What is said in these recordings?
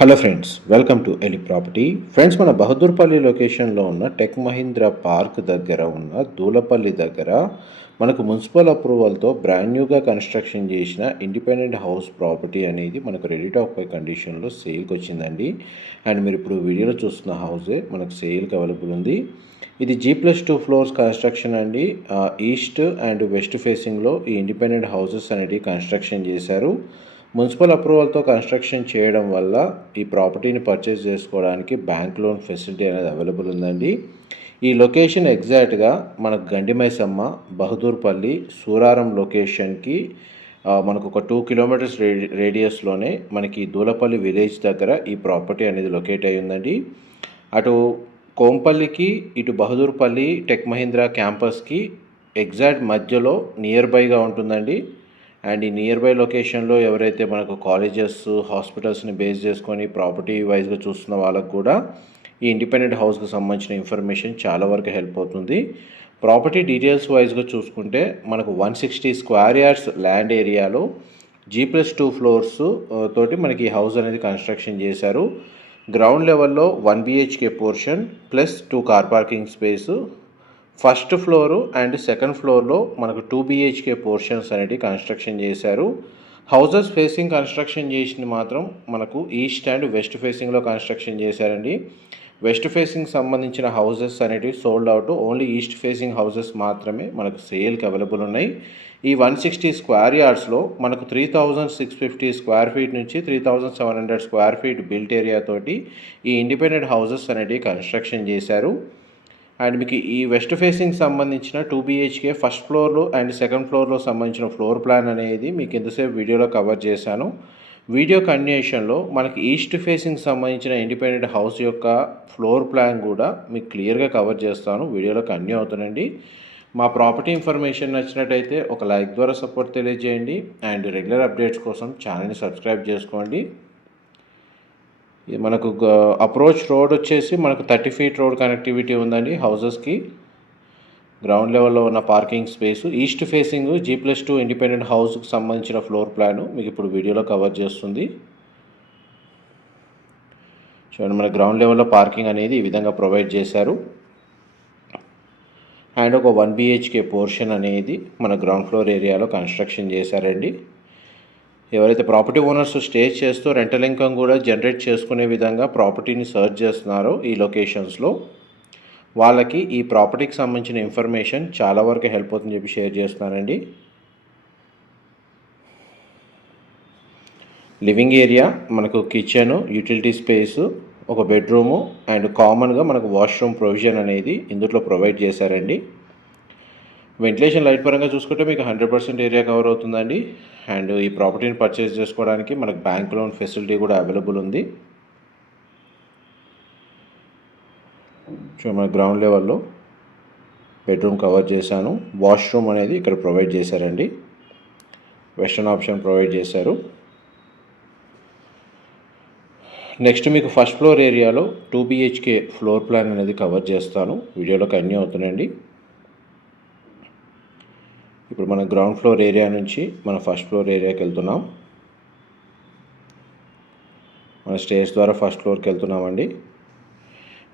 Hello friends welcome to Eli property friends మన బహదూర్పల్లి లొకేషన్లో ఉన్న టెక్ మహీంద్ర పార్క్ దగ్గర ఉన్న దూలపల్లి దగ్గర మనకు మున్సిపల్ అప్రూవల్తో బ్రాండ్ న్యూగా కన్స్ట్రక్షన్ చేసిన ఇండిపెండెంట్ హౌస్ ప్రాపర్టీ అనేది మనకు రెడీ టాక్ పై కండిషన్లో సేల్కి వచ్చిందండి. అండ్ మీరు ఇప్పుడు వీడియోలో చూస్తున్న హౌసే మనకు సేల్కి అవైలబుల్ ఉంది. ఇది G plus two floors construction అండి. ఈస్ట్ అండ్ వెస్ట్ ఫేసింగ్లో ఈ ఇండిపెండెంట్ హౌసెస్ అనేటివి కన్స్ట్రక్షన్ చేశారు. మున్సిపల్ అప్రూవల్తో కన్స్ట్రక్షన్ చేయడం వల్ల ఈ ప్రాపర్టీని పర్చేస్ చేసుకోవడానికి బ్యాంక్ లోన్ ఫెసిలిటీ అనేది అవైలబుల్ ఉందండి. ఈ లొకేషన్ ఎగ్జాక్ట్గా మనకు గండిమైసమ్మ బహదూర్పల్లి సూరారం లొకేషన్కి మనకు ఒక టూ కిలోమీటర్స్ రేడి రేడియస్లోనే మనకి దూలపల్లి విలేజ్ దగ్గర ఈ ప్రాపర్టీ అనేది లొకేట్ అయి ఉందండి. అటు కోంపల్లికి ఇటు బహదూర్పల్లి టెక్ మహీంద్రా క్యాంపస్కి ఎగ్జాక్ట్ మధ్యలో నియర్ బైగా ఉంటుందండి. అండ్ ఈ నియర్ బై లొకేషన్లో ఎవరైతే మనకు కాలేజెస్ హాస్పిటల్స్ని బేస్ చేసుకొని ప్రాపర్టీ వైజ్గా చూస్తున్న వాళ్ళకు కూడా ఈ ఇండిపెండెంట్ హౌస్కి సంబంధించిన ఇన్ఫర్మేషన్ చాలా వరకు హెల్ప్ అవుతుంది. ప్రాపర్టీ డీటెయిల్స్ వైజ్గా చూసుకుంటే మనకు one sixty square yards land ఏరియాలో జీ ప్లస్ టూ ఫ్లోర్స్ తోటి మనకి ఈ హౌస్ అనేది కన్స్ట్రక్షన్ చేశారు. గ్రౌండ్ లెవెల్లో one BHK portion plus two car parking space first floor and second ఫ్లోర్లో మనకు టూ బిహెచ్కే పోర్షన్స్ అనేవి కన్స్ట్రక్షన్ చేశారు. హౌసెస్ ఫేసింగ్ కన్స్ట్రక్షన్ చేసింది మాత్రం మనకు ఈస్ట్ అండ్ వెస్ట్ ఫేసింగ్లో కన్స్ట్రక్షన్ చేశారండి. వెస్ట్ ఫేసింగ్ సంబంధించిన హౌసెస్ అనేటివి sold out only east facing houses మాత్రమే మనకు సేల్కి అవైలబుల్ ఉన్నాయి. ఈ వన్ సిక్స్టీ స్క్వేర్ యార్డ్స్లో మనకు three thousand six fifty square feet నుంచి three thousand seven hundred square feet built area తోటి ఈ ఇండిపెండెంట్ హౌసెస్ అనేటివి కన్స్ట్రక్షన్ చేశారు. అండ్ మీకు ఈ వెస్ట్ ఫేసింగ్ సంబంధించిన టూ బీహెచ్కే ఫస్ట్ ఫ్లోర్లో అండ్ సెకండ్ ఫ్లోర్లో సంబంధించిన ఫ్లోర్ ప్లాన్ అనేది మీకు ఎంతసేపు వీడియోలో కవర్ చేశాను. వీడియో కండిషన్లో మనకి ఈస్ట్ ఫేసింగ్ సంబంధించిన ఇండిపెండెంట్ హౌస్ యొక్క ఫ్లోర్ ప్లాన్ కూడా మీకు క్లియర్గా కవర్ చేస్తాను. వీడియోలో కన్యూ అవుతానండి మా ప్రాపర్టీ ఇన్ఫర్మేషన్ నచ్చినట్టయితే ఒక లైక్ ద్వారా సపోర్ట్ తెలియజేయండి. అండ్ రెగ్యులర్ అప్డేట్స్ కోసం ఛానల్ని సబ్స్క్రైబ్ చేసుకోండి. మనకు అప్రోచ్ రోడ్ వచ్చేసి మనకు థర్టీ ఫీట్ రోడ్ కనెక్టివిటీ ఉందండి హౌసెస్కి గ్రౌండ్ లెవెల్లో ఉన్న parking space east facing G plus two independent హౌస్కి సంబంధించిన ఫ్లోర్ ప్లాన్ మీకు ఇప్పుడు వీడియోలో కవర్ చేస్తుంది. చూడండి మన గ్రౌండ్ లెవెల్లో పార్కింగ్ అనేది ఈ విధంగా ప్రొవైడ్ చేశారు. అండ్ ఒక వన్ బిహెచ్కే పోర్షన్ అనేది మన గ్రౌండ్ ఫ్లోర్ ఏరియాలో కన్స్ట్రక్షన్ చేశారండి. ఎవరైతే ప్రాపర్టీ ఓనర్స్ స్టే చేస్తూ రెంటల్ ఇన్కమ్ కూడా జనరేట్ చేసుకునే విధంగా ప్రాపర్టీని సర్చ్ చేస్తున్నారో ఈ లొకేషన్స్లో వాళ్ళకి ఈ ప్రాపర్టీకి సంబంధించిన ఇన్ఫర్మేషన్ చాలా వరకు హెల్ప్ అవుతుందని చెప్పి షేర్ చేస్తున్నానండి. లివింగ్ ఏరియా మనకు కిచెను యూటిలిటీ స్పేస్ ఒక బెడ్రూము అండ్ కామన్గా మనకు వాష్రూమ్ ప్రొవిజన్ అనేది ఇందులో ప్రొవైడ్ చేశారండి. వెంటిలేషన్ లైట్ పరంగా చూసుకుంటే మీకు హండ్రెడ్ పర్సెంట్ ఏరియా కవర్ అవుతుందండి. అండ్ ఈ ప్రాపర్టీని పర్చేస్ చేసుకోవడానికి మనకు బ్యాంక్ లోన్ ఫెసిలిటీ కూడా అవైలబుల్ ఉంది. సో మన గ్రౌండ్ లెవెల్లో బెడ్రూమ్ కవర్ చేశాను. వాష్రూమ్ అనేది ఇక్కడ ప్రొవైడ్ చేశారండి. వెస్టర్న్ ఆప్షన్ ప్రొవైడ్ చేశారు. నెక్స్ట్ మీకు ఫస్ట్ ఫ్లోర్ ఏరియాలో టూ బిహెచ్కే ఫ్లోర్ ప్లాన్ అనేది కవర్ చేస్తాను. వీడియోలో అన్నీ అవుతున్నాయండి. ఇప్పుడు మన గ్రౌండ్ ఫ్లోర్ ఏరియా నుంచి మన ఫస్ట్ ఫ్లోర్ ఏరియాకి వెళ్తున్నాం. మన స్టేజ్ ద్వారా ఫస్ట్ ఫ్లోర్కి వెళ్తున్నామండి.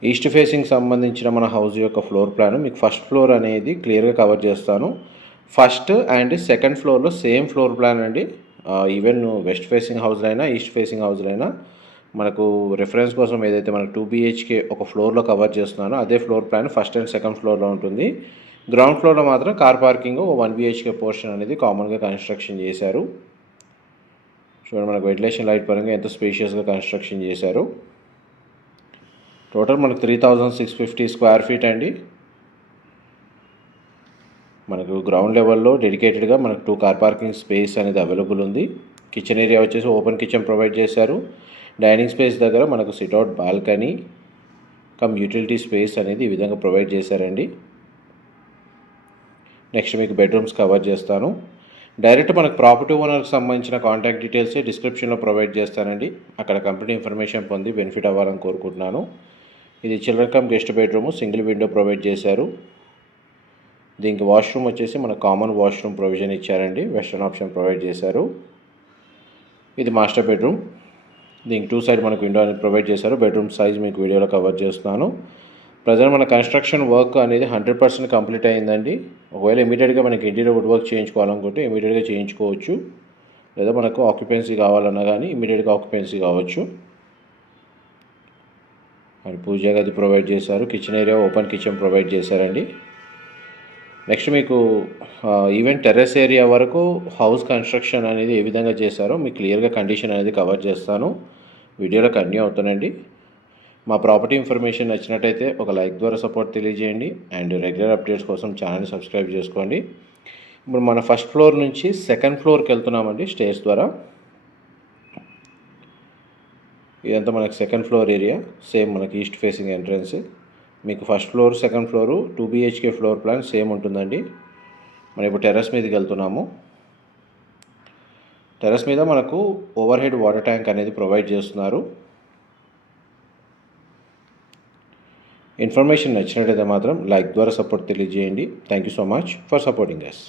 ఈస్ట్ ఫేసింగ్ సంబంధించిన మన హౌస్ యొక్క ఫ్లోర్ ప్లాన్ మీకు ఫస్ట్ ఫ్లోర్ అనేది క్లియర్గా కవర్ చేస్తాను. ఫస్ట్ అండ్ సెకండ్ ఫ్లోర్లో సేమ్ ఫ్లోర్ ప్లాన్ అండి. ఈవెన్ వెస్ట్ ఫేసింగ్ హౌస్లో అయినా ఈస్ట్ ఫేసింగ్ హౌస్లో అయినా మనకు రెఫరెన్స్ కోసం ఏదైతే మనకు టూ బీహెచ్కే ఒక ఫ్లోర్లో కవర్ చేస్తున్నానో అదే floor plan first and second ఫ్లోర్లో ఉంటుంది. గ్రౌండ్ ఫ్లోర్లో మాత్రం car parking one BHK portion అనేది కామన్గా కన్స్ట్రక్షన్ చేశారు. చూడండి మనకు వెంటిలేషన్ లైట్ పరంగా ఎంత స్పేషియస్గా కన్స్ట్రక్షన్ చేశారు. టోటల్ మనకు three thousand six fifty square feet అండి. మనకు గ్రౌండ్ లెవెల్లో డెడికేటెడ్గా మనకు టూ కార్ పార్కింగ్ స్పేస్ అనేది అవైలబుల్ ఉంది. కిచెన్ ఏరియా వచ్చేసి ఓపెన్ కిచెన్ ప్రొవైడ్ చేశారు. డైనింగ్ స్పేస్ దగ్గర మనకు sit out balcony cum utility space అనేది ఈ విధంగా ప్రొవైడ్ చేశారండి. నెక్స్ట్ మీకు బెడ్రూమ్స్ కవర్ చేస్తాను. డైరెక్ట్ మనకు ప్రాపర్టీ ఓనర్కి సంబంధించిన కాంటాక్ట్ డీటెయిల్స్ డిస్క్రిప్షన్లో ప్రొవైడ్ చేస్తానండి. అక్కడ కంపెనీ ఇన్ఫర్మేషన్ పొంది బెనిఫిట్ అవ్వాలని కోరుకుంటున్నాను. ఇది children cum guest bedroom single window provide చేశారు. దీనికి వాష్రూమ్ వచ్చేసి మన కామన్ వాష్రూమ్ ప్రొవిజన్ ఇచ్చారండి. వెస్టర్న్ ఆప్షన్ ప్రొవైడ్ చేశారు. ఇది మాస్టర్ బెడ్రూమ్. దీనికి టూ సైడ్ మనకు విండో అనేది ప్రొవైడ్ చేశారు. బెడ్రూమ్ సైజ్ మీకు వీడియోలో కవర్ చేస్తున్నాను. ప్రజెంట్ మన కన్స్ట్రక్షన్ వర్క్ అనేది హండ్రెడ్ పర్సెంట్ కంప్లీట్ అయిందండి. ఒకవేళ ఇమీడియట్గా మనకి ఇంటీరియర్ వుడ్ వర్క్ చేయించుకోవాలనుకుంటే ఇమీడియట్గా చేయించుకోవచ్చు. లేదా మనకు ఆక్యుపెన్సీ కావాలన్నా కానీ ఇమీడియట్గా ఆక్యుపెన్సీ కావచ్చు. అండ్ పూజ గది ప్రొవైడ్ చేశారు. Kitchen area open kitchen provide చేశారండి. నెక్స్ట్ మీకు ఈవెన్ టెర్రస్ ఏరియా వరకు హౌస్ కన్స్ట్రక్షన్ అనేది ఏ విధంగా చేశారో మీకు క్లియర్గా కండిషన్ అనేది కవర్ చేస్తాను. వీడియోలో కంటిన్యూ అవుతానండి మా ప్రాపర్టీ ఇన్ఫర్మేషన్ నచ్చినట్టయితే ఒక లైక్ ద్వారా సపోర్ట్ తెలియజేయండి అండ్ రెగ్యులర్ అప్డేట్స్ కోసం ఛానల్ని సబ్స్క్రైబ్ చేసుకోండి. ఇప్పుడు మన ఫస్ట్ ఫ్లోర్ నుంచి సెకండ్ ఫ్లోర్కి వెళ్తున్నామండి స్టేర్స్ ద్వారా. ఇదంతా మనకి సెకండ్ ఫ్లోర్ ఏరియా. సేమ్ మనకి ఈస్ట్ ఫేసింగ్ ఎంట్రన్స్. మీకు first floor second floor two BHK floor plan same ఉంటుందండి. మనం ఇప్పుడు టెర్రస్ మీదకి వెళ్తున్నాము. టెర్రస్ మీద మనకు ఓవర్ హెడ్ వాటర్ ట్యాంక్ అనేది ప్రొవైడ్ చేస్తున్నారు. ఇన్ఫర్మేషన్ నచ్చినట్టయితే మాత్రం లైక్ ద్వారా సపోర్ట్ తెలియజేయండి. Thank you so much for supporting us